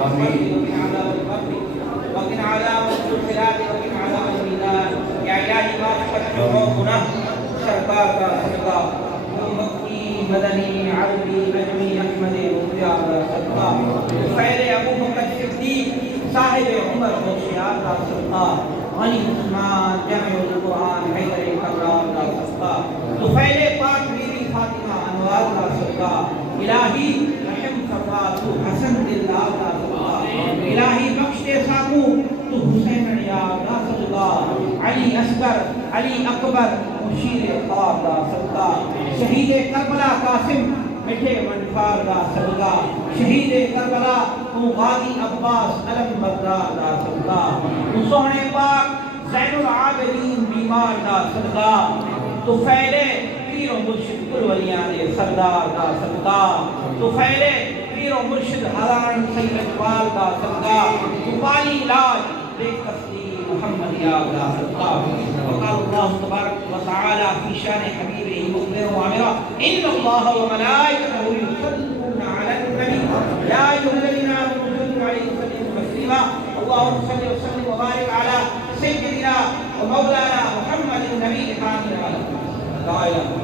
الفقر وقنا عذاب الفقر وقنا عذاب الخلاف وقنا عذاب الميزان یا الہی معرفت گناہ سرکار کا صدقہ مکی مدنی عربی اجمی احمد مختار کا صدقہ خیر ابو بکر صدیق صاحب عمر ہوشیار کا صدقہ غنی عثمان جامع القرآن حیدر کرار کا صدقہ طفیل پاک بیوی فاطمہ انوار کا صدقہ الہی رحم فرما تو حسن دلدار کا صدقہ الہی بخش دے سامو تو حسین عیاض کا صدقہ علی اصغر علی اکبر مشیر خواب کا صدقہ شہید کربلا قاسم مٹھے منفار کا صدقہ شہید کربلا تو غازی عباس علم بردار کا صدقہ تو سونے پاک زین العابدین بیمار کا صدقہ تو پھیلے پیر و مرشد کل ولیان سردار کا صدقہ تو پھیلے پیر و مرشد حضرت سید اقبال کا صدقہ تو پالی علاج دیکھ تسلیم محمد یا اللہ صدقہ وقال اللہ تبارک و تعالی فی شان حبیبہ مخبر و عامرہ ان اللہ و ملائکتہ یصلون علی النبی یا ایھا الذین آمنوا صلوا علیہ وسلموا تسلیما اللهم صل وسلم وبارک علی سیدنا و مولانا محمد النبی الحامد لا الہ